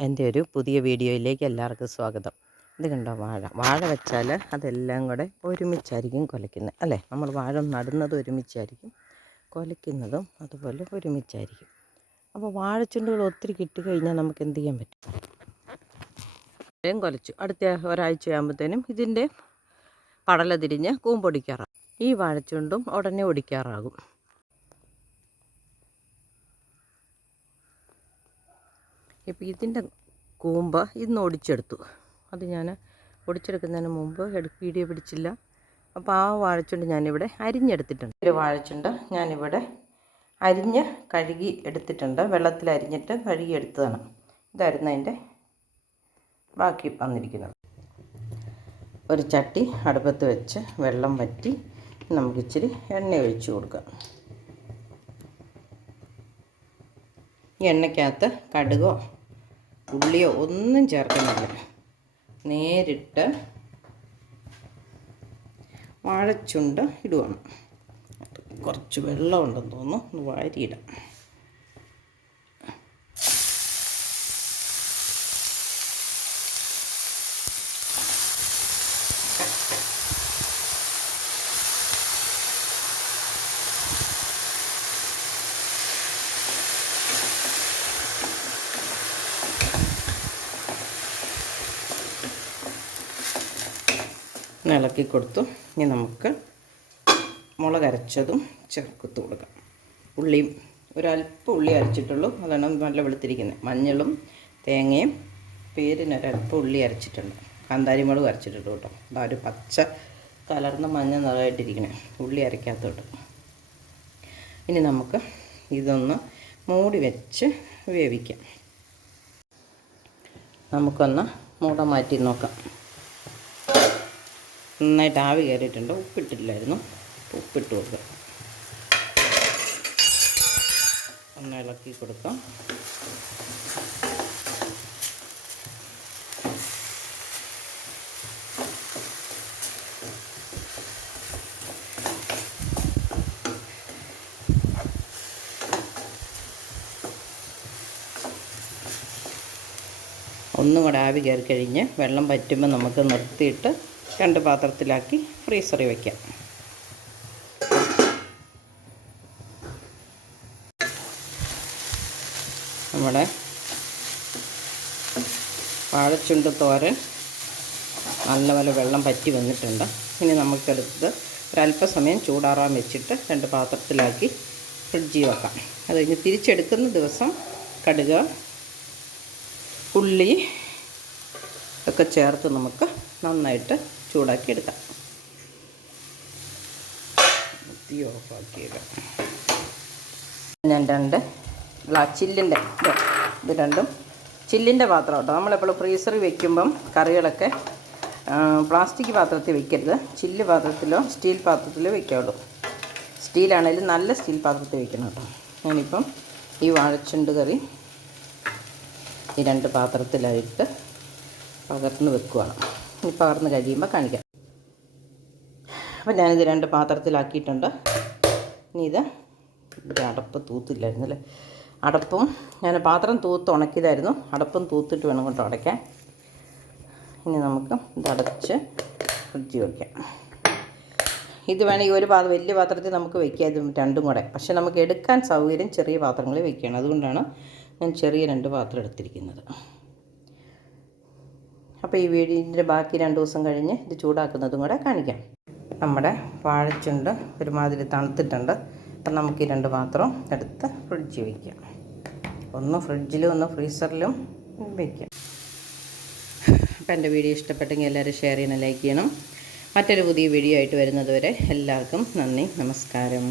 എന്റെ ഒരു പുതിയ വീഡിയോയിലേക്ക് എല്ലാവർക്കും സ്വാഗതം. ഇത് കണ്ടോ വാഴ? വാഴ വെച്ചാൽ അതെല്ലാം കൂടെ ഒരുമിച്ചായിരിക്കും കുലയ്ക്കുന്നത് അല്ലേ? നമ്മൾ വാഴ നടുന്നത് ഒരുമിച്ചായിരിക്കും കുലയ്ക്കുന്നതും അതുപോലെ ഒരുമിച്ചായിരിക്കും. അപ്പോൾ വാഴച്ചുണ്ടുകൾ ഒത്തിരി കിട്ടിക്കഴിഞ്ഞാൽ നമുക്ക് എന്ത് ചെയ്യാൻ പറ്റും? കൊലച്ചു. അടുത്ത ഒരാഴ്ച ആകുമ്പോഴത്തേനും ഇതിന്റെ പടല തിരിഞ്ഞ് കൂമ്പൊടിക്കാറാകും. ഈ വാഴച്ചുണ്ടും ഉടനെ ഒടിക്കാറാകും. ഇപ്പോൾ ഇതിന്റെ കൂമ്പ ഇന്ന് ഒടിച്ചെടുത്തു. അത് ഞാൻ ഒടിച്ചെടുക്കുന്നതിന് മുമ്പ് വീഡിയോ പിടിച്ചില്ല. അപ്പോൾ ആ വാഴച്ചുണ്ട് ഞാനിവിടെ അരിഞ്ഞെടുത്തിട്ടുണ്ട്. ഒരു വാഴച്ചുണ്ട് ഞാനിവിടെ അരിഞ്ഞ് കഴുകി എടുത്തിട്ടുണ്ട്. വെള്ളത്തിൽ അരിഞ്ഞിട്ട് കഴുകി എടുത്തതാണ് ഇതായിരുന്നു അതിന്റെ ബാക്കി വന്നിരിക്കുന്നത്. ഒരു ചട്ടി അടുപ്പത്ത് വെച്ച് വെള്ളം വറ്റി നമുക്ക് ഇച്ചിരി എണ്ണ ഒഴിച്ച് കൊടുക്കാം. ഈ എണ്ണയ്ക്കകത്ത് കടുകോ ഉള്ളിയോ ഒന്നും ചേർക്കുന്നില്ല. നേരിട്ട് വാഴച്ചുണ്ട് ഇടുവാണ്. കുറച്ച് വെള്ളമുണ്ടെന്ന് തോന്നുന്നു ഒന്ന് വാരിയിടാം. ഇളക്കി കൊടുത്തു. ഇനി നമുക്ക് മുളക് അരച്ചതും ചേർക്കത്ത് കൊടുക്കാം. ഉള്ളിയും ഒരല്പം ഉള്ളി അരച്ചിട്ടുള്ളൂ. അതാണ് നല്ല വെളുത്തിരിക്കുന്നത്. മഞ്ഞളും തേങ്ങയും പേരിനൊരല്പം ഉള്ളി അരച്ചിട്ടുണ്ട്. കാന്താരി മുളക് അരച്ചിട്ടുണ്ട് കേട്ടോ. അതാ ഒരു പച്ച കലർന്ന മഞ്ഞ നിറമായിട്ടിരിക്കണേ. ഉള്ളി അരയ്ക്കാത്തോട്ട്. ഇനി നമുക്ക് ഇതൊന്ന് മൂടി വെച്ച് വേവിക്കാം. നമുക്കൊന്ന് മൂട മാറ്റി നോക്കാം. നന്നായിട്ട് ആവി കയറിയിട്ടുണ്ട്. ഉപ്പിട്ടില്ലായിരുന്നു. ഉപ്പിട്ട് കൊടുക്കാം. ഒന്ന് ഇളക്കി കൊടുക്കാം. ഒന്നും കൂടെ ആവി കയറി കഴിഞ്ഞ് വെള്ളം പറ്റുമ്പോൾ നമുക്ക് നിർത്തിയിട്ട് രണ്ട് പാത്രത്തിലാക്കി ഫ്രീസറിൽ വയ്ക്കാം നമ്മുടെ വാഴച്ചുണ്ട് തോരൻ നല്ലപോലെ വെള്ളം പറ്റി വന്നിട്ടുണ്ട്. ഇനി നമുക്കെടുത്ത് ഒരല്പസമയം ചൂടാറാൻ വെച്ചിട്ട് രണ്ട് പാത്രത്തിലാക്കി ഫ്രിഡ്ജിൽ വെക്കാം. അത് കഴിഞ്ഞ് തിരിച്ചെടുക്കുന്ന ദിവസം കടുക് ഉള്ളി ഒക്കെ ചേർത്ത് നമുക്ക് നന്നായിട്ട് ചൂടാക്കി എടുക്കാം തീ ഓഫാക്കിയേക്കാം. ഞാൻ രണ്ട് ബ്ലാക്ക് ചില്ലിന്റെ ഇത് രണ്ടും ചില്ലിന്റെ പാത്രം കേട്ടോ. നമ്മളെപ്പോഴും ഫ്രീസറിൽ വെക്കുമ്പം കറികളൊക്കെ പ്ലാസ്റ്റിക് പാത്രത്തിൽ വെക്കരുത്. ചില്ല് പാത്രത്തിലോ സ്റ്റീൽ പാത്രത്തിലോ വെക്കാവുള്ളൂ. സ്റ്റീലാണെങ്കിലും നല്ല സ്റ്റീൽ പാത്രത്തിൽ വെക്കണം കേട്ടോ. ഞാനിപ്പം ഈ വാഴച്ചുണ്ട് കറി ഈ രണ്ട് പാത്രത്തിലായിട്ട് പകർന്ന് വെക്കുവാണ്. ഇനി പകർന്ന് കഴിയുമ്പോൾ കാണിക്കാം. അപ്പം ഞാനിത് രണ്ട് പാത്രത്തിലാക്കിയിട്ടുണ്ട്. ഇനി ഇത് അടപ്പ് തൂത്തില്ലായിരുന്നു അല്ലേ? അടപ്പും ഞാൻ പാത്രം തൂത്ത് ഉണക്കിയതായിരുന്നു. അടപ്പും തൂത്തിട്ട് വേണം കൊണ്ട് അടയ്ക്കാൻ ഇനി നമുക്ക് ഇത് അടച്ച് ഫ്രിഡ്ജിൽ വയ്ക്കാം ഇത് വേണമെങ്കിൽ ഒരു പാത്രം വലിയ പാത്രത്തിൽ നമുക്ക് വയ്ക്കാം ഇത് രണ്ടും കൂടെ. പക്ഷേ നമുക്ക് എടുക്കാൻ സൗകര്യം ചെറിയ പാത്രങ്ങളിൽ വയ്ക്കുകയാണ് അതുകൊണ്ടാണ് ഞാൻ ചെറിയ രണ്ട് പാത്രം എടുത്തിരിക്കുന്നത്. അപ്പോൾ ഈ വീടിന്റെ ബാക്കി രണ്ട് ദിവസം കഴിഞ്ഞ് ഇത് ചൂടാക്കുന്നതും കൂടെ കാണിക്കാം. നമ്മുടെ വാഴച്ചുണ്ട് ഒരുമാതിരി തണുത്തിട്ടുണ്ട്. അപ്പം നമുക്ക് ഈ രണ്ട് പാത്രം എടുത്ത് ഫ്രിഡ്ജിൽ വയ്ക്കാം ഒന്ന് ഫ്രിഡ്ജിലും ഒന്ന് ഫ്രീസറിലും വയ്ക്കാം അപ്പം എന്റെ വീഡിയോ ഇഷ്ടപ്പെട്ടെങ്കിൽ എല്ലാവരും ഷെയർ ചെയ്യണം ലൈക്ക് ചെയ്യണം. മറ്റൊരു പുതിയ വീഡിയോ ആയിട്ട് വരുന്നതുവരെ എല്ലാവർക്കും നന്ദി നമസ്കാരം.